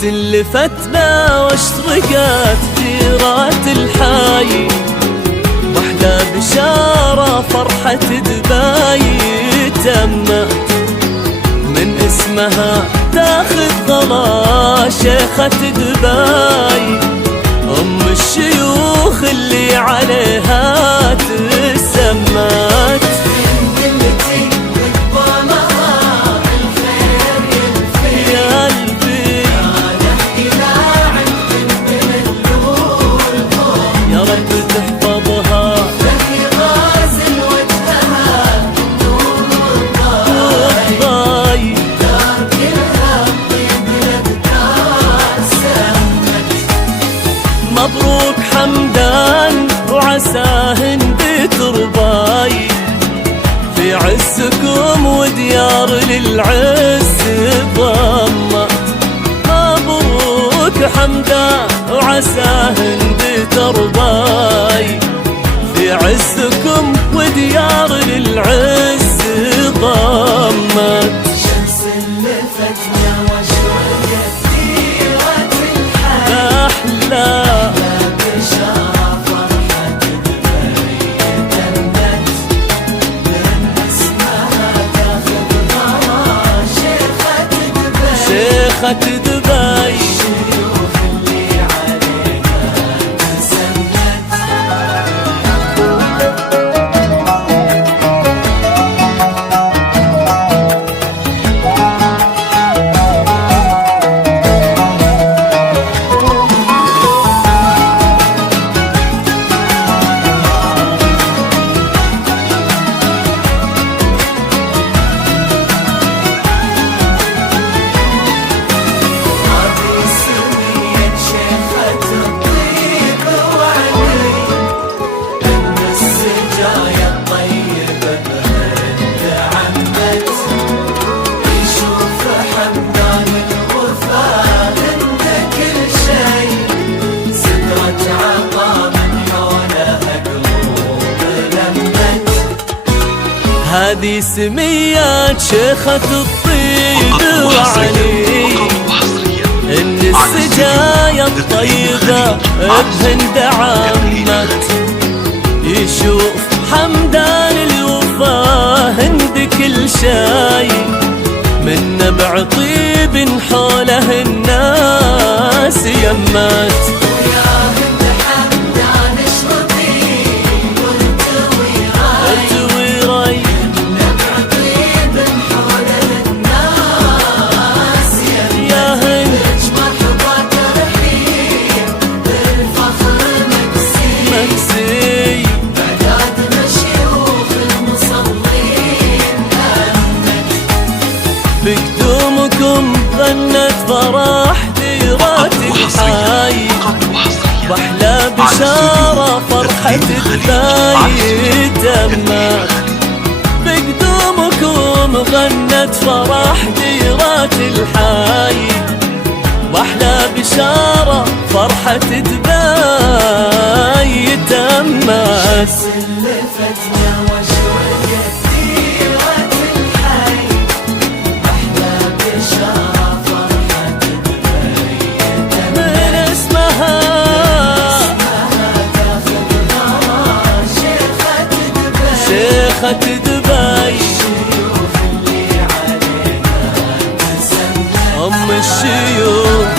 سلفتنا واشترقت ديرات الحي، واحلى بشارة فرحة دبي تمت، من اسمها تاخذ ضلا شيخة دبي، ام الشيوخ اللي عليها تسمت. مبروك حمدان وعساهن بترباي، في عزكم وديار للعز ضمت. مبروك حمدان وعساهن بترباي، في عزكم وديار للعز ضمت. شمس اللي فتنا واشرقت ديرة الحي، أحلى شيخة دبي، الشيوخ اللي عليها تسمت. هذه سميات شيخة الطيب وعلي، إن السجايا الطيبة بهند عمت، يشوف حمدان الوفا هند كل شي، من نبع طيب حوله الناس يمت. بقدومكم غنت فرح ديرات الحي، واحلى بشارة فرحة دبي تمت. بقدومكم غنت فرح ديرات الحي، واحلى بشارة فرحة دبي تمت. سلفتنا واشرقت ديرة الحي، واحلى بشارة فرحة دبي تمت. من اسمها تاخذ ضلا شيخة دبي، شيخة دبي، الشيوخ اللي عليها تسمت. ام الشيوخ